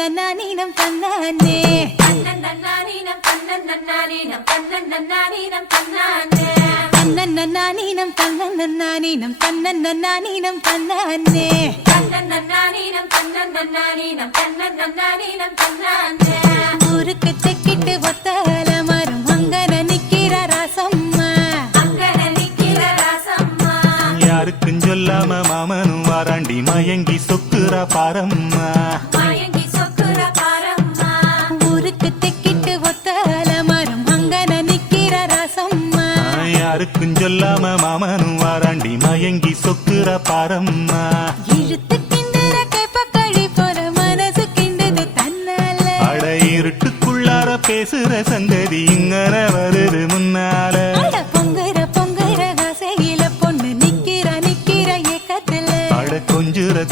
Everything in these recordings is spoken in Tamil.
தன்னன்னானீனம் தன்னானே தன்னன்னானீனம் தன்னன்னானீனம் தன்னன்னானீனம் தன்னானே தன்னன்னானீனம் தன்னன்னானீனம் தன்னன்னானீனம் தன்னானே தன்னன்னானீனம் தன்னன்னானீனம் தன்னன்னானீனம் தன்னானே ஊருக்கு தெக்கிட்டு ஒத்தால மரம் அங்கன நிக்கிற ராசம்மா அங்கன நிக்கிற ராசம்மா யாருக்கும் சொல்லாம மாமனும் வாராண்டி மயங்கி சொக்குற பாரம்மா மயங்கி சொக்குற பாரம்மா ஊருக்கு தெக்கிட்டு ஒத்தால மரம் அங்கன நிக்கிற ராசம்மா யாருக்கும் சொல்லாம மாமனும் வாராண்டி மயங்கி சொக்குற பாரம்மா இழுத்து கிண்டுற கேப்பக்களி போல மனசு கிண்டுது தன்னால அட இருட்டுக்குள்ளார பேசுற சந்ததி இங்கன வருது முன்னால அட பொங்குற பொங்குற ஆசையில பொண்ணு நிக்கிற நிக்கிற ஏக்கத்துல அட கொஞ்சுற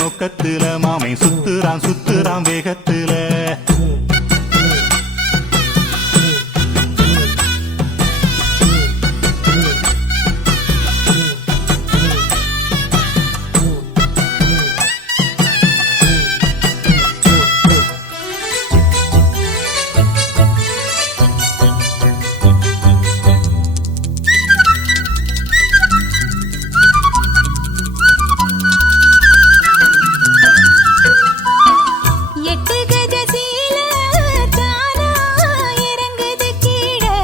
நோக்கத்துல மாமை சுத்துறான் வேகத்துல எட்டு கஜ சீல தானா இறங்குது கீழே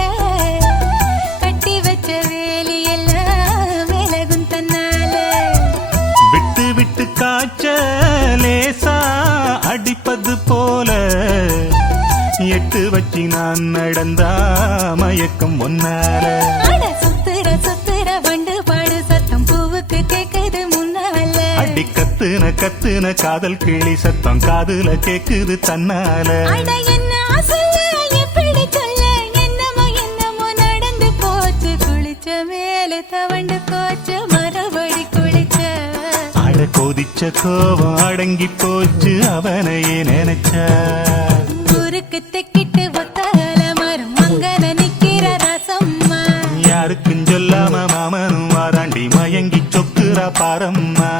கட்டி வச்ச வேலி எல்லாம் விலகும் தன்னால விட்டு காய்ச்ச லேசா அடிப்பது போல எட்டு வச்சு நான் நடந்தா மயக்கம் ஒன்னால அட சுத்துற வண்டு பாடு சத்தம் பூவுக்கு கேக்குது முன்னால அடி கத்துன காதல் கிளி சத்தம் காதுல கேக்குது தன்னால அட என்ன சொல்ல எப்படி சொல்ல என்னமோ நடந்து போச்சு குளிச்ச மேல தவண்டு போச்சு மறுபடி குளிச்ச அட கொதிச்ச கோபம் அடங்கி போச்சு அவனையே நினைச்சா ஊருக்கு தெக்கிட்டு ஒத்தால மரம் அங்கன நிக்கிற ரசம்மா யாருக்கும் சொல்லாம மாமனும் வாராண்டி மயங்கி சொக்குற பாரம்மா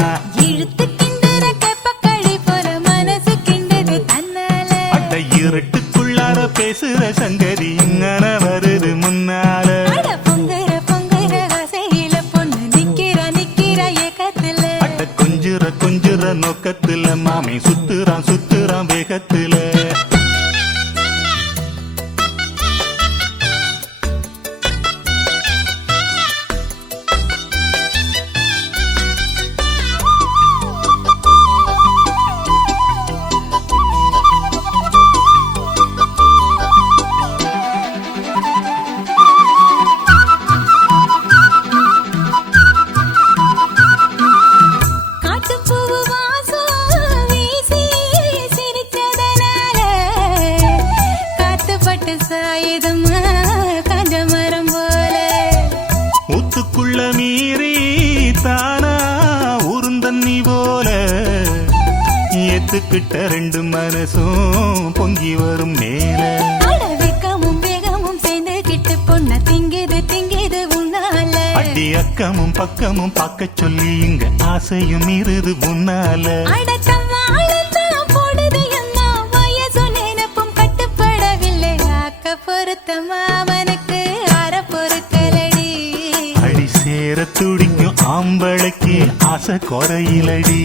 இழுத்து கிண்டுற கேப்பக்களி போல மனசு கிண்டுது தன்னால அட இருட்டுக்குள்ளார பேசுற சங்கதி இங்கன வருது முன்னால அட பொங்குற ஆசையில பொண்ணு நிக்கிற ஏக்கத்துல அட கொஞ்சுற நோக்கத்துல மாமை சுத்துறான் வேகத்துல காட்டுப்பூவு வாசம் வீசி சிரிச்சதனால காத்துப்பட்டு சாயுதம்மா காஞ்ச மரம் போல ஊத்துக்குள்ள மீறி தானா உருந்தண்ணி போல ஏத்துக்கிட்ட ரெண்டு மனசும் பொங்கி வரும் மேல அட வெக்கமும் வேகமும் சேர்ந்து கிட்டு பொண்ண திங்குது உன்னால அடி அக்கமும் பக்கமும் பார்க்க சொல்லி இங்க ஆசையும் இருது உன்னால அட சம்மாளத்தான் போடுது அம்மா வயசு நினைப்பும் கட்டுப்படவில்லை ஆக்க பொறுத்த மாமனுக்கு அற பொறுக்கலடி அடி சேர துடிக்கும் ஆம்பளைக்கு ஆசை குறையிலடி